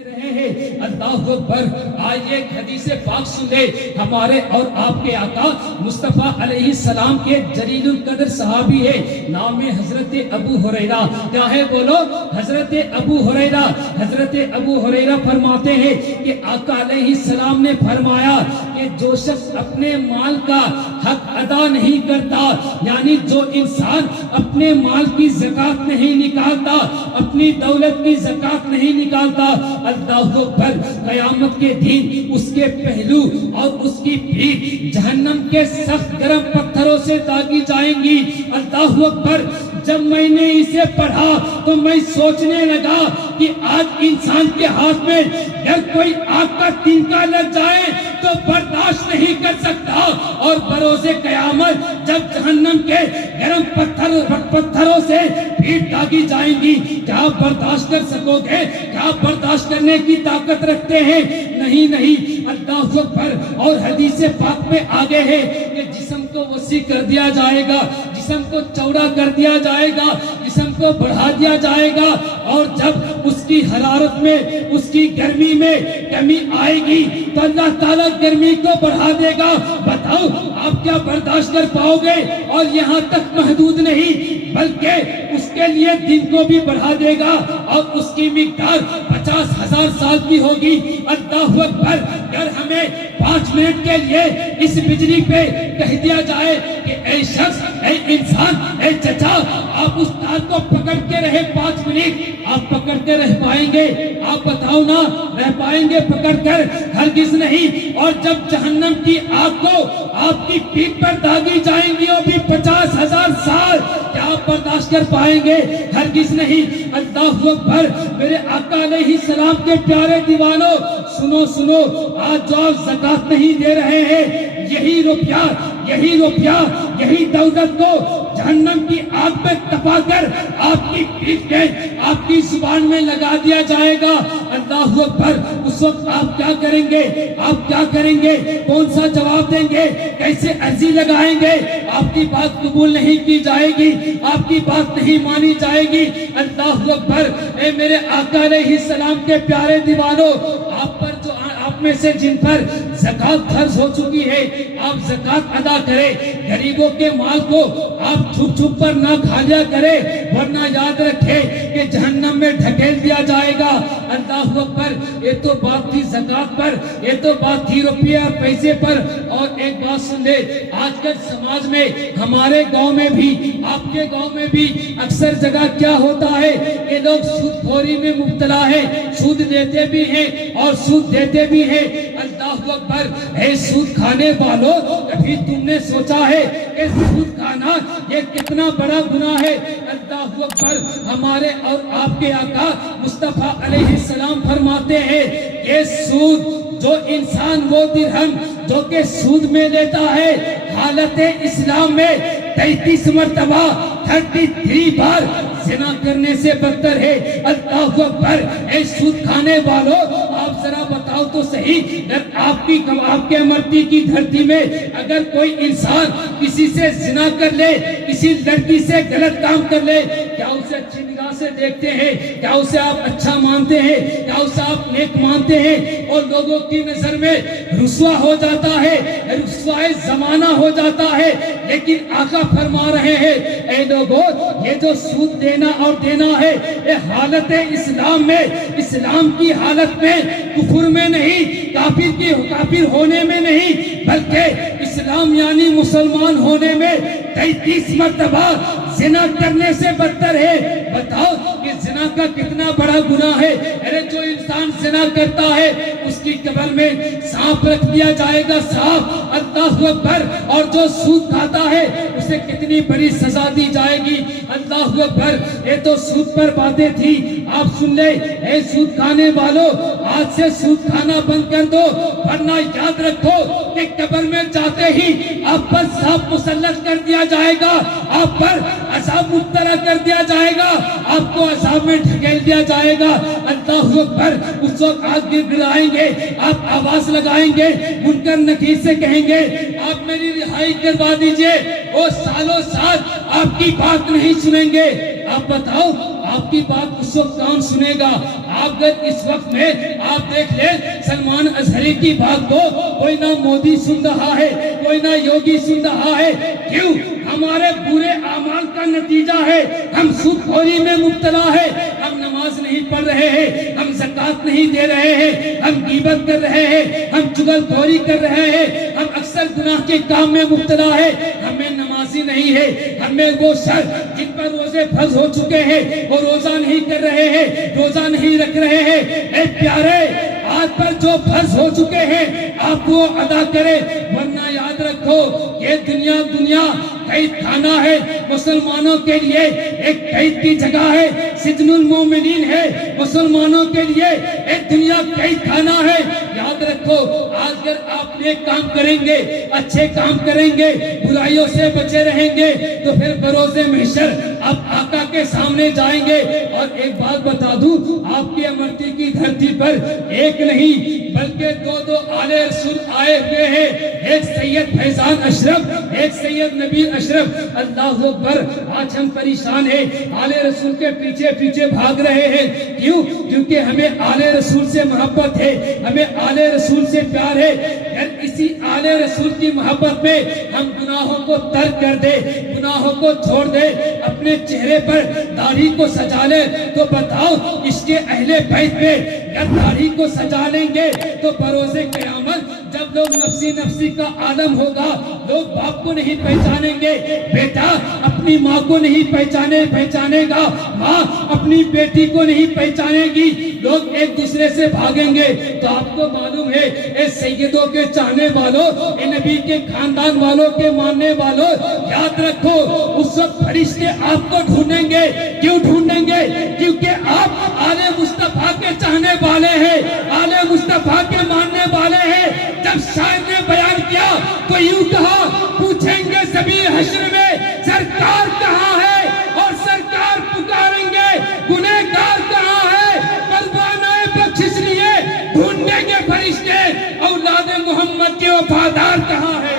رہے ہیں اللہ اکبر۔ آج ایک حدیث پاک سن لے، ہمارے اور آپ کے آقا مصطفیٰ علیہ السلام کے جلیل القدر صحابی ہے، نام ہے حضرت ابو ہریرہ۔ کیا ہے بولو؟ حضرت ابو ہریرہ۔ حضرت ابو ہریرہ فرماتے ہیں کہ آقا علیہ السلام نے فرمایا کہ جو شخص اپنے مال کا حق ادا نہیں کرتا، یعنی جو انسان اپنے مال کی زکوٰۃ نہیں نکالتا، اپنی دولت کی زکوٰۃ نہیں نکالتا، اللہ اکبر، قیامت کے دن اس کے پہلو اور اس کی پیٹھ جہنم کے سخت گرم پتھروں سے داغی جائیں گی۔ اللہ اکبر۔ جب میں نے اسے پڑھا تو میں سوچنے لگا کہ آج انسان کے ہاتھ میں اگر کوئی آگ کا تنکا لگ جائے تو برداشت نہیں کر سکتا، اور بروز قیامت جب جہنم کے گرم پتھروں سے پیٹ داغی جائیں گی، کیا برداشت کر سکو گے؟ کیا برداشت کرنے کی طاقت رکھتے ہیں؟ نہیں۔ اللہ اکبر۔ اور حدیث پاک میں آگے ہے کہ جسم کو وسیع کر دیا جائے گا، جسم کو چوڑا کر دیا جائے گا، جسم کو بڑھا دیا جائے گا، اور جب اس کی حرارت میں، اس کی گرمی میں کمی آئے گی تو اللہ تعالیٰ گرمی کو بڑھا دے گا۔ بتاؤ آپ کیا برداشت کر پاؤ گے؟ اور یہاں تک محدود نہیں بلکہ اس کے لیے دن کو بھی بڑھا دے گا، اور اس کی مقدار 50,000 سال کی ہوگی۔ اللہ اکبر۔ اگر ہمیں 5 منٹ کے لیے اس بجلی پہ کہہ دیا جائے کہ اے شخص، اے انسان، اے چچا، آپ اس تار کو پکڑ کے رہے 5 منٹ، آپ پکڑ کے رہ پائیں گے؟ آپ بتاؤ نا، رہ پائیں گے پکڑ کر؟ ہرگز نہیں۔ اور جب جہنم کی آگ کو آپ کی پیٹھ پر داغی جائیں گی، وہ بھی 50,000 سال، کیا آپ برداشت کر پائیں گے؟ ہرگز نہیں۔ اللہ اکبر۔ میرے آقا علیہ السلام کے پیارے دیوانوں، سنو، آج جو آپ زکوٰۃ نہیں دے رہے ہیں، یہی روپیہ، یہی دولت کو جہنم کی آگ پہ تپا کر آپ کی پیٹھ پہ، آپ کی زبان میں لگا دیا جائے گا۔ اللہ اکبر۔ اس وقت آپ کیا کریں گے؟ آپ کیا کریں گے؟ کون سا جواب دیں گے؟ کیسے عرضی لگائیں گے؟ آپ کی بات قبول نہیں کی جائے گی، آپ کی بات نہیں مانی جائے گی۔ اللہ اکبر۔ اے میرے آقا علیہ السلام کے پیارے دیوانوں، آپ پر جو آپ میں سے جن پر زکوٰۃ فرض ہو چکی ہے، آپ زکوٰۃ ادا کریں۔ غریبوں کے مال کو آپ چھپ کر نہ کھا لیا کرے، ورنہ یاد رکھے کہ جہنم میں ڈھکیل دیا جائے گا۔ اللہ اکبر۔ یہ تو بات تھی زکوٰۃ پر، یہ تو بات تھی روپیہ اور پیسے پر۔ اور ایک بات سن لے، آج کل سماج میں، ہمارے گاؤں میں بھی، آپ کے گاؤں میں بھی اکثر جگہ کیا ہوتا ہے کہ لوگ سود خوری میں مبتلا ہے، سود لیتے بھی ہیں اور سود دیتے بھی ہیں۔ اللہ اکبر۔ اے سود کھانے والوں، کبھی تم نے سوچا ہے کہ سود کھانا یہ کتنا بڑا گناہ ہے؟ اللہ اکبر۔ ہمارے اور آپ کے آقا مصطفیٰ علیہ السلام فرماتے ہیں کہ سود، جو انسان وہ درہم جو کہ سود میں لیتا ہے، حالت اسلام میں 33 مرتبہ 33 بار زنا کرنے سے بدتر ہے۔ اللہ اکبر۔ اے سود کھانے والوں، آپ ذرا بتاؤ تو صحیح، آپ کے مرضی کی دھرتی میں اگر کوئی انسان کسی سے زنا کر لے، کسی لڑکی سے غلط کام کر لے، کیا اسے اچھی نگاہ سے دیکھتے ہیں؟ کیا اسے آپ اچھا مانتے ہیں؟ کیا اسے آپ نیک مانتے ہیں؟ اور لوگوں کی نظر میں رسوا ہو جاتا ہے، رسوائے زمانہ ہو جاتا ہے۔ لیکن آقا فرما رہے ہیں، اے لوگوں، یہ جو سود دینا اور دینا ہے، یہ حالت اسلام میں، اسلام کی حالت میں، کفر میں نہیں، کافر ہونے میں نہیں، بلکہ اسلام یعنی مسلمان ہونے میں 33 مرتبہ زنا کرنے سے بدتر ہے۔ بتاؤ کہ زنا کا کتنا بڑا گناہ ہے۔ ارے جو انسان زنا کرتا ہے اس کی قبر میں سانپ رکھ دیا جائے گا، سانپ۔ اللہ اکبر۔ اور جو سود کھاتا ہے اسے کتنی بڑی سزا دی جائے گی۔ اللہ اکبر۔ یہ تو سود پر باتیں تھی، آپ سن لے۔ اے سود کھانے والوں، آج سے سود کھانا بند کر دو، ورنہ یاد رکھو کہ قبر میں جاتے ہی آپ پر سانپ مسلط کر دیا جائے گا، آپ پر عذاب مبتلا کر دیا جائے گا، آپ کو عذاب میں ڈھکیل دیا جائے گا۔ اللہ اکبر۔ اس وقت آگ گرائیں گے، آپ آواز لگائیں گے، منکر نکیر سے کہیں گے آپ میری رہائی کروا دیجئے۔ وہ سالوں سال آپ کی بات نہیں سنیں گے۔ آپ بتاؤ آپ کی بات اس وقت کون سنے گا؟ آپ اگر اس وقت میں آپ دیکھ لیں سلمان اظہری کی بات کو کوئی نہ مودی سن رہا ہے، کوئی نہ یوگی سن رہا ہے، کیوں؟ ہمارے برے اعمال کا نتیجہ ہے، ہم سود خوری میں مبتلا ہے، ہم نماز نہیں پڑھ رہے ہیں، ہم زکوٰۃ نہیں دے رہے ہیں، ہم غیبت کر رہے ہیں، ہم چغل خوری کر رہے ہیں، ہم اکثر گناہ کے کام میں مبتلا ہے، ہمیں نمازی نہیں ہے، ہمیں وہ سر جن پر روزے فرض ہو چکے ہیں وہ روزہ نہیں کر رہے ہیں، روزہ نہیں رکھ رہے ہیں۔ اے پیارے، آج پر جو فرض ہو چکے ہیں آپ وہ ادا کریں، ورنہ یاد رکھو یہ دنیا قید خانہ ہے، مسلمانوں کے لیے ایک قید کی جگہ ہے، سجن المومنین ہے، مسلمانوں کے لیے ایک دنیا قید خانہ ہے۔ یاد رکھو آج اگر آپ نیک کام کریں گے، اچھے کام کریں گے، برائیوں سے بچے رہیں گے تو پھر بروز محشر آپ آقا کے سامنے جائیں گے۔ اور ایک بات بتا دوں، آپ کی امرتی کی دھرتی پر ایک نہیں بلکہ دو آل رسول آئے ہوئے ہیں، ایک سید فیضان اشرف، ایک سید نبیل اشرف۔ اللہ اکبر، آج ہم پریشان ہیں، آل رسول کے پیچھے پیچھے بھاگ رہے ہیں، کیوں؟ کیونکہ ہمیں آل رسول سے محبت ہے، ہمیں آل رسول سے پیار ہے۔ اگر اسی آل رسول کی محبت میں ہم گناہوں کو ترک کر دے، گناہوں کو چھوڑ دے، اپنے چہرے پر داڑھی کو سجا لے، تو بتاؤ اس کے اہل بیت میں اگر داڑھی کو سجا لیں گے تو بروز قیامت جب لوگ نفسی نفسی کا عالم ہوگا، لوگ باپ کو نہیں پہچانیں گے، بیٹا اپنی ماں کو نہیں پہچانے گا، ماں اپنی بیٹی کو نہیں پہچانے گی، لوگ ایک دوسرے سے بھاگیں گے۔ تو آپ کو معلوم ہے اے سیدوں کے چاہنے والوں، اے نبی کے خاندان والوں کے ماننے والوں، یاد رکھو اس وقت فرشتے آپ کو ڈھونڈیں گے۔ کیوں ڈھونڈیں گے؟ کیونکہ آپ آل مصطفیٰ کے چاہنے والے ہیں، آل مصطفیٰ کے ماننے والے ہیں۔ جب شاعر نے بیان کیا تو یوں کہا، پوچھیں گے سبھی حشر میں سرکار کہاں ہے، اور سرکار پکاریں گے گنہگار کہاں ہے، پروانہ بخشش لیے ڈھونڈیں گے فرشتے اولاد محمد کے وفادار کہاں ہے۔